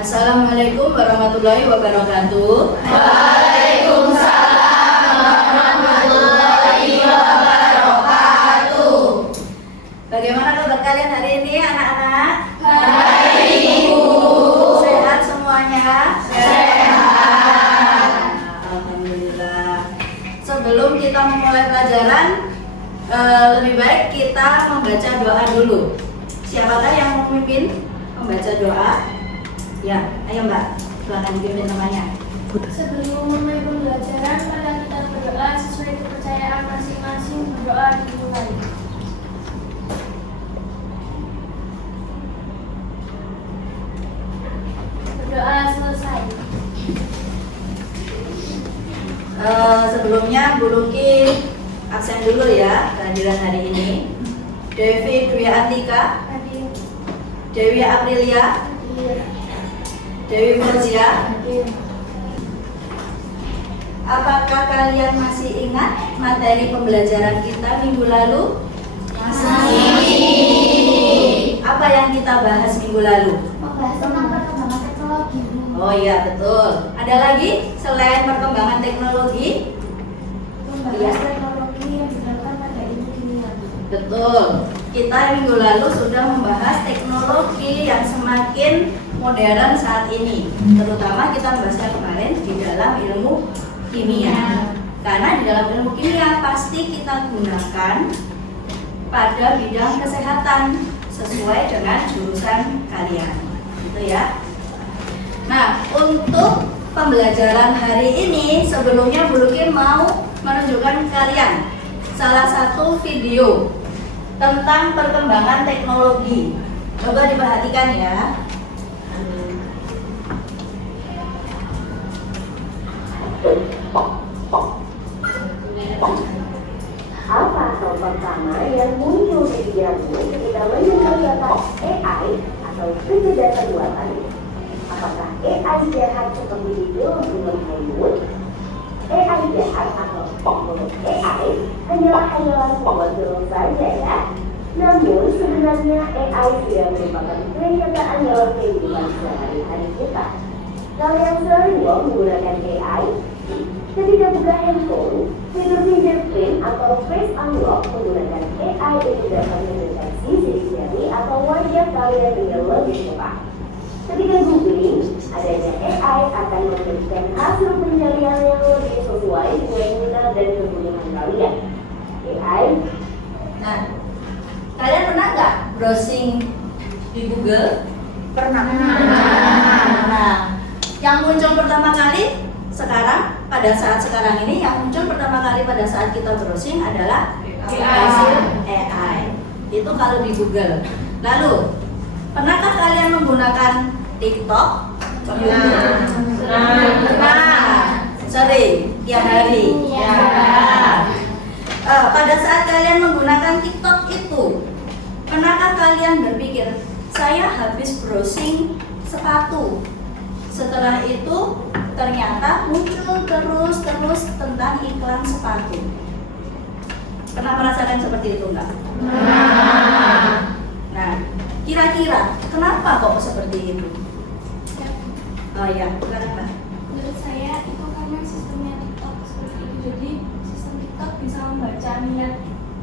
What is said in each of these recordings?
Assalamualaikum warahmatullahi wabarakatuh. Waalaikumsalam warahmatullahi wabarakatuh. Bagaimana kabar kalian hari ini anak-anak? Baik, Ibu. Sehat semuanya? Sehat. Alhamdulillah. Sebelum kita memulai pelajaran, lebih baik kita membaca doa dulu. Siapakah yang mau memimpin membaca doa? Ya, ayo Mbak, silakan dipimpin namanya. Sebelum memulai pembelajaran, mari kita berdoa sesuai kepercayaan masing-masing. Berdoa dimulai. Berdoa selesai. Sebelumnya Bu Luki absen dulu ya kehadiran hari ini. Devi Dwi Atika, Hadir. Dewi Aprilia, Hadir. Dewi Fauzia. Hadir. Apakah kalian masih ingat materi pembelajaran kita minggu lalu? Masih. Apa yang kita bahas minggu lalu? Membahas tentang perkembangan teknologi. Oh iya betul. Ada lagi selain perkembangan teknologi? Membahas teknologi yang digunakan pada ilmu kimia. Betul. Kita minggu lalu sudah membahas teknologi yang semakin modern saat ini. Terutama kita membahasnya kemarin di dalam ilmu kimia. Karena di dalam ilmu kimia pasti kita gunakan pada bidang kesehatan sesuai dengan jurusan kalian. Gitu ya. Nah, untuk pembelajaran hari ini sebelumnya Bu Lukin mau menunjukkan kalian salah satu video tentang perkembangan teknologi. Coba diperhatikan ya. Apa hal pertama yang muncul di pikiranmu ketika mendengar kata AI atau kecerdasan buatan? Apakah AI jahat seperti di film Hollywood? AI jahat atau menurut AI hanyalah hayalan pembuat film saja ya. Namun sebenarnya AI sudah merupakan kenyataan dalam kehidupan sehari-hari kita. Kalian sering menggunakan AI? Ketika buka handphone, fitur fingerprint atau face unlock menggunakan AI untuk dapat mendeteksi sidik jari atau wajah kalian dengan lebih cepat. Ketika googling, adanya AI akan memberikan hasil pencarian yang lebih sesuai dengan minat dan kebutuhan kalian. AI. Nah, kalian pernah nggak browsing di Google? Pernah. Nah, yang muncul pertama kali sekarang, pada saat sekarang ini yang muncul pertama kali pada saat kita browsing adalah hasil AI. Itu kalau di Google. Lalu, pernahkah kalian menggunakan TikTok? Sering, tiap hari. Pada saat kalian menggunakan TikTok itu, pernahkah kalian berpikir, saya habis browsing sepatu? Setelah itu ternyata muncul terus tentang iklan sepatu. Pernah merasakan seperti itu enggak? Nah, kira-kira kenapa kok seperti itu? Oh ya, silakan Mbak. Menurut saya itu karena sistemnya TikTok seperti itu. Jadi sistem TikTok bisa membaca minat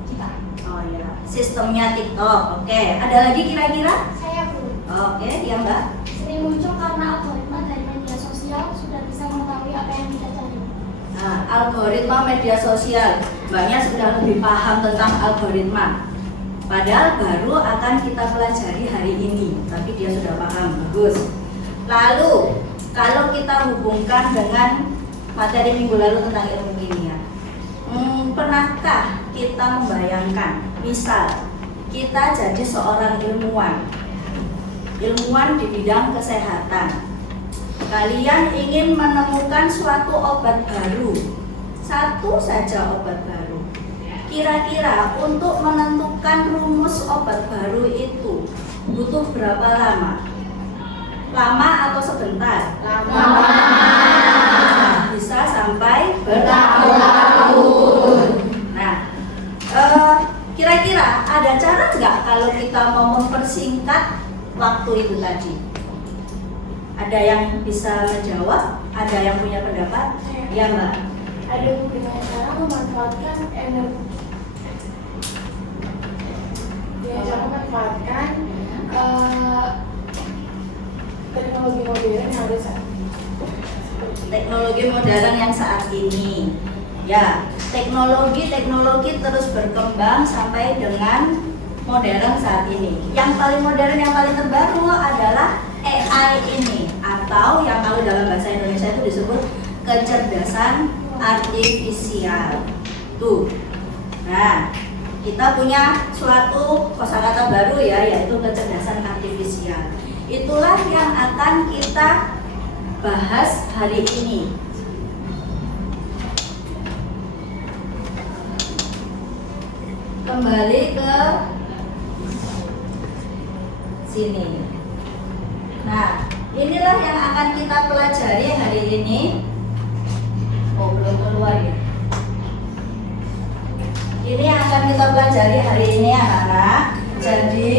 kita. Oh ya, sistemnya TikTok. Oke, ada lagi kira-kira? Saya pun Oke, ya Mbak. sering muncul karena algoritma dari media sosial sudah bisa mengetahui apa yang kita cari. Nah, algoritma media sosial, Mbaknya sudah lebih paham tentang algoritma. Padahal baru akan kita pelajari hari ini, tapi dia sudah paham, bagus. Lalu, kalau kita hubungkan dengan materi minggu lalu tentang ilmu kimia, pernahkah kita membayangkan, misal kita jadi seorang ilmuwan di bidang kesehatan. Kalian ingin menemukan suatu obat baru, satu saja obat baru. Kira-kira untuk menentukan rumus obat baru itu butuh berapa lama? Lama atau sebentar? Lama. Bisa sampai Bertahun-tahun. Nah, kira-kira ada cara nggak kalau kita mau mempersingkat waktu itu tadi? Ada yang bisa menjawab? Ada yang punya pendapat? Ya Mbak. Ada dengan cara memanfaatkan energi. Ya, cara memanfaatkan teknologi modern yang ada saat ini. Teknologi modern yang saat ini. Ya, teknologi terus berkembang sampai dengan modern saat ini. Yang paling modern, yang paling terbaru adalah AI ini, atau yang kalau dalam bahasa Indonesia itu disebut kecerdasan artifisial. Tuh. Nah, kita punya suatu kosakata baru ya, yaitu kecerdasan artifisial. Itulah yang akan kita bahas hari ini. Kembali ke sini. Nah, inilah yang akan kita pelajari hari ini. Oh, belum keluar ya. Ini yang akan kita pelajari hari ini anak-anak. Jadi,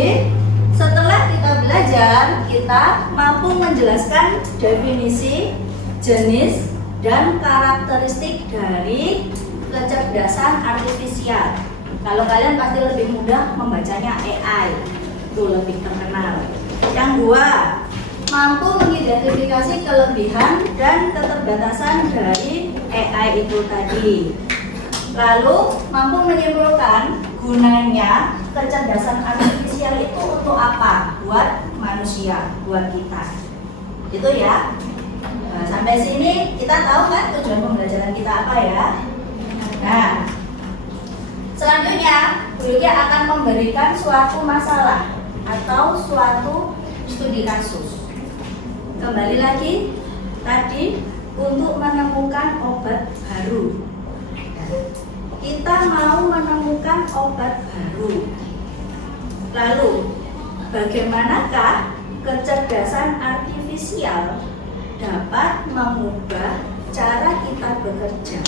setelah kita belajar, kita mampu menjelaskan definisi, jenis, dan karakteristik dari kecerdasan artifisial. Kalau kalian pasti lebih mudah membacanya AI, itu lebih terkenal. Yang dua, mampu mengidentifikasi kelebihan dan keterbatasan dari AI itu tadi. Lalu mampu menyimpulkan gunanya kecerdasan artifisial itu untuk apa? Buat manusia, buat kita. Itu ya. Nah, sampai sini kita tahu kan tujuan pembelajaran kita apa ya? Nah, selanjutnya Bu Yuki akan memberikan suatu masalah atau suatu studi kasus. Kembali lagi tadi untuk menemukan obat baru. Kita mau menemukan obat baru. Lalu, bagaimanakah kecerdasan artifisial dapat mengubah cara kita bekerja?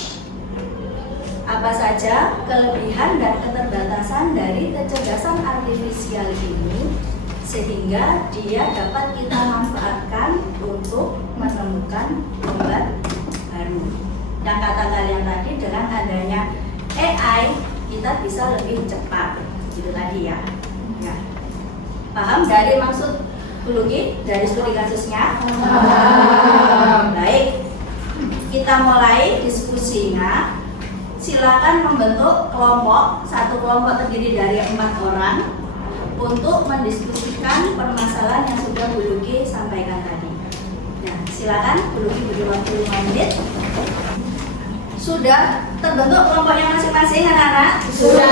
Apa saja kelebihan dan keterbatasan dari kecerdasan artifisial ini sehingga dia dapat kita manfaatkan untuk menemukan obat baru. Yang kata kalian tadi, dengan adanya AI kita bisa lebih cepat, itu tadi ya. Ya. Paham dari maksud Bu Luki dari studi kasusnya? Baik, kita mulai diskusinya. Silakan membentuk kelompok, satu kelompok terdiri dari 4 orang untuk mendiskusikan permasalahan yang sudah Bu Luki sampaikan tadi. Nah, silakan Bu Luki beri waktu 5 menit. Sudah terbentuk kelompoknya masing-masing anak-anak? Sudah.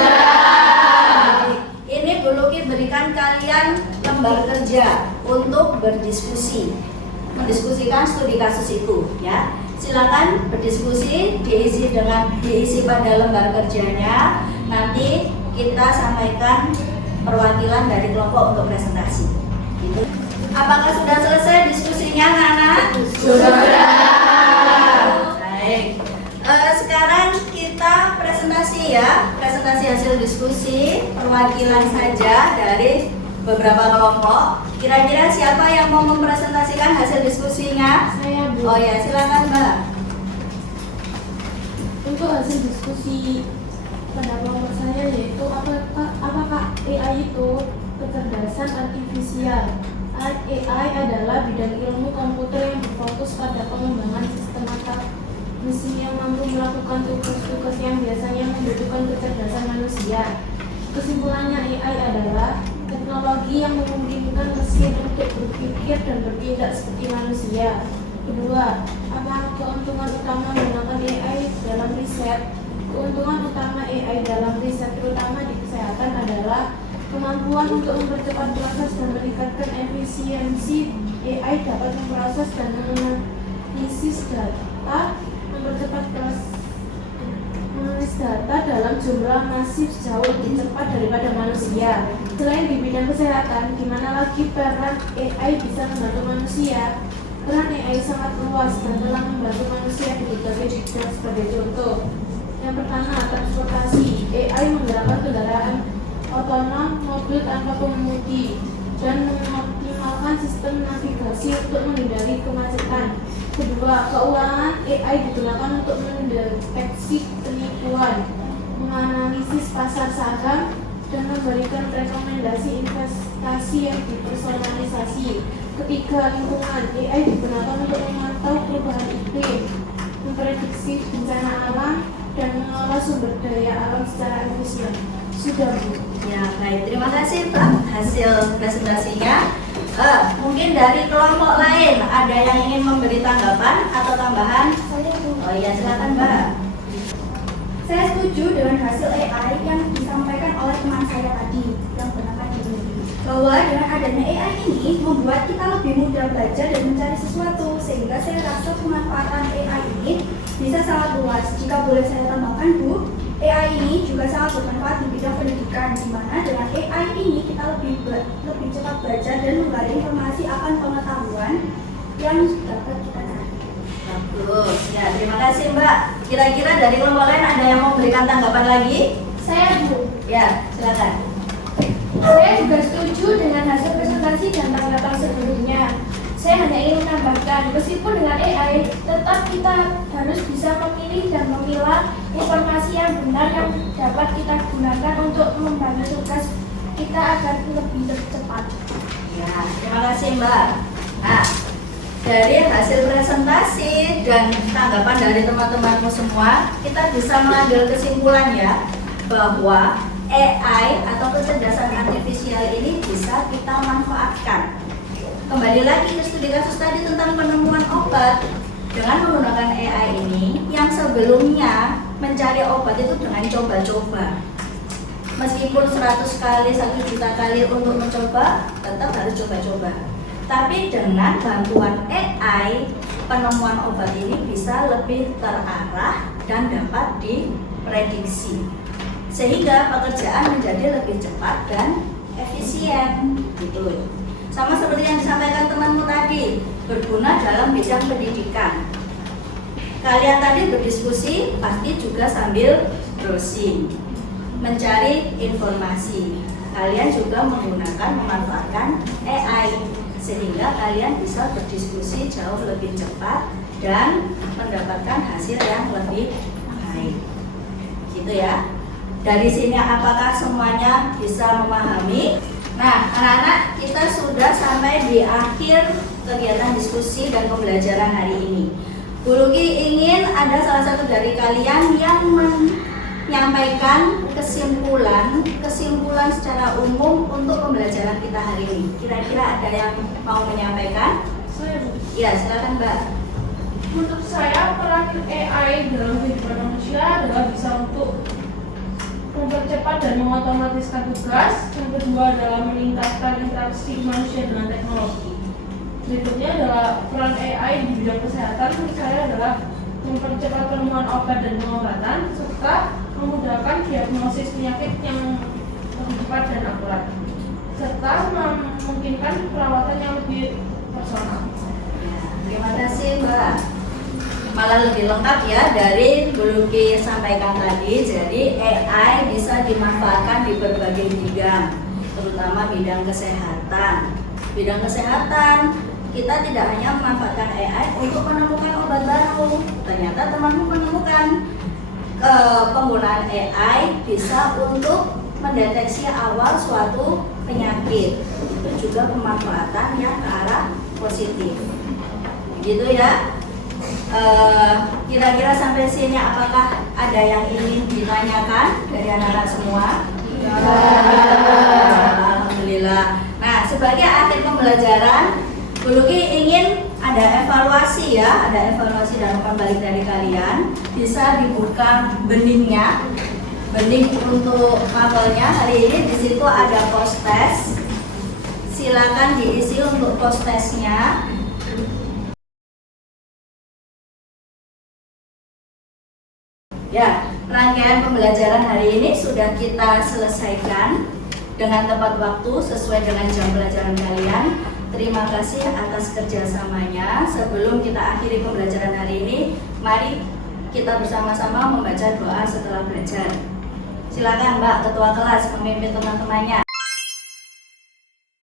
Ini Bu Luki berikan kalian lembar kerja untuk berdiskusi, mendiskusikan studi kasus itu ya. Silakan berdiskusi, diisi pada lembar kerjanya. Nanti kita sampaikan perwakilan dari kelompok untuk presentasi. Gitu. Apakah sudah selesai diskusinya anak-anak? Sudah. Baik. Sekarang kita presentasi ya, presentasi hasil diskusi, perwakilan saja dari beberapa kelompok. Kira-kira siapa yang mau mempresentasikan hasil diskusinya? Saya Bu. Oh ya, silakan Mbak. Untuk hasil diskusi pada kelompok saya yaitu apakah AI itu kecerdasan artifisial? AI adalah bidang ilmu komputer yang berfokus pada pengembangan sistem atau mesin yang mampu melakukan tugas-tugas yang biasanya membutuhkan kecerdasan manusia. Kesimpulannya, AI adalah teknologi yang memungkinkan mesin untuk berpikir dan bertindak seperti manusia. Kedua, apa keuntungan utama menggunakan AI dalam riset? Keuntungan utama AI dalam riset, terutama di kesehatan, adalah kemampuan untuk mempercepat proses dan meningkatkan efisiensi. AI dapat memproses dan menganalisis data, mempercepat proses menulis data dalam jumlah masif jauh lebih cepat daripada manusia. Selain di bidang kesehatan, gimana lagi peran AI bisa membantu manusia? Peran AI sangat luas dan telah membantu manusia di berbagai bidang. Sebagai contoh, yang pertama, transportasi. AI menggerakkan kendaraan otonom, mobil tanpa pengemudi. dan mengoptimalkan sistem navigasi untuk menghindari kemacetan. Kedua, keuangan AI digunakan untuk mendeteksi penipuan, menganalisis pasar saham, dan memberikan rekomendasi investasi yang dipersonalisasi. Ketiga, lingkungan AI digunakan untuk memantau perubahan iklim, memprediksi bencana alam, dan mengelola sumber daya alam secara efisien. Sudah, Bu. Ya, baik. Terima kasih, Mbak, hasil presentasinya. Mungkin dari kelompok lain ada yang ingin memberi tanggapan atau tambahan? Oh iya, silakan, Mbak. Saya setuju dengan hasil AI yang disampaikan oleh teman saya tadi yang bernama Dini, bahwa dengan adanya AI ini membuat kita lebih mudah belajar dan mencari sesuatu, sehingga saya rasa pemanfaatan AI ini bisa sangat luas. Jika boleh saya tambahkan, Bu, AI ini juga sangat bermanfaat di bidang pendidikan, di mana dengan AI ini kita lebih cepat belajar dan menggali informasi akan pengetahuan yang dapat kita cari. Bagus. Ya, terima kasih, Mbak. Kira-kira dari kelompok lain ada yang mau memberikan tanggapan lagi? Saya, Bu. Ya, silakan. Saya juga setuju dengan hasil presentasi dan tanggapan sebelumnya. Saya hanya ingin menambahkan, meskipun dengan AI, tetap kita harus bisa memilih dan memilah informasi yang benar yang dapat kita gunakan untuk membantu tugas kita agar lebih cepat. Ya, terima kasih, Mbak. Nah, dari hasil presentasi dan tanggapan dari teman-temanmu semua, kita bisa mengambil kesimpulan ya, bahwa AI atau kecerdasan artifisial ini bisa kita manfaatkan. Kembali lagi ke studi kasus tadi tentang penemuan obat. Dengan menggunakan AI ini, yang sebelumnya mencari obat itu dengan coba-coba. Meskipun 100 kali, 1 juta kali untuk mencoba, tetap harus coba-coba. Tapi dengan bantuan AI, penemuan obat ini bisa lebih terarah dan dapat diprediksi. Sehingga pekerjaan menjadi lebih cepat dan efisien. Gitu. Sama seperti yang disampaikan temanmu tadi, berguna dalam bidang pendidikan. Kalian tadi berdiskusi pasti juga sambil browsing, mencari informasi. Kalian juga memanfaatkan AI sehingga kalian bisa berdiskusi jauh lebih cepat dan mendapatkan hasil yang lebih baik. Gitu ya. Dari sini apakah semuanya bisa memahami? Nah, anak-anak, kita sudah sampai di akhir kegiatan diskusi dan pembelajaran hari ini. Bu Luki ingin ada salah satu dari kalian yang menyampaikan kesimpulan secara umum untuk pembelajaran kita hari ini. Kira-kira ada yang mau menyampaikan? Saya, Bu. Ya, silakan, Mbak. Menurut saya peran AI dalam kehidupan manusia adalah bisa untuk mempercepat dan mengotomatiskan tugas. Yang kedua adalah meningkatkan interaksi manusia dengan teknologi. Berikutnya adalah peran AI di bidang kesehatan. Menurut saya adalah mempercepat penemuan obat dan pengobatan serta memudahkan diagnosis penyakit yang lebih cepat dan akurat, serta memungkinkan perawatan yang lebih personal. Ya, terima kasih, Mbak. Malah lebih lengkap ya dari Bu Luki sampaikan tadi. Jadi AI bisa dimanfaatkan di berbagai bidang, terutama bidang kesehatan. Bidang kesehatan, kita tidak hanya memanfaatkan AI untuk menemukan obat baru. Ternyata temanmu menemukan penggunaan AI bisa untuk mendeteksi awal suatu penyakit. Itu juga pemanfaatan yang ke arah positif. Gitu ya. Kira-kira sampai sini apakah ada yang ingin ditanyakan dari anak-anak semua? Ya. Alhamdulillah. Nah, sebagai akhir pembelajaran, Bu Luki ingin ada evaluasi ya, ada evaluasi dan umpan balik dari kalian. Bisa dibuka beningnya, bening untuk mapelnya. Hari ini di situ ada post test. Silakan diisi untuk post testnya. Ya, rangkaian pembelajaran hari ini sudah kita selesaikan dengan tepat waktu sesuai dengan jam pelajaran kalian. Terima kasih atas kerjasamanya. Sebelum kita akhiri pembelajaran hari ini, mari kita bersama-sama membaca doa setelah belajar. Silakan Mbak Ketua kelas memimpin teman-temannya.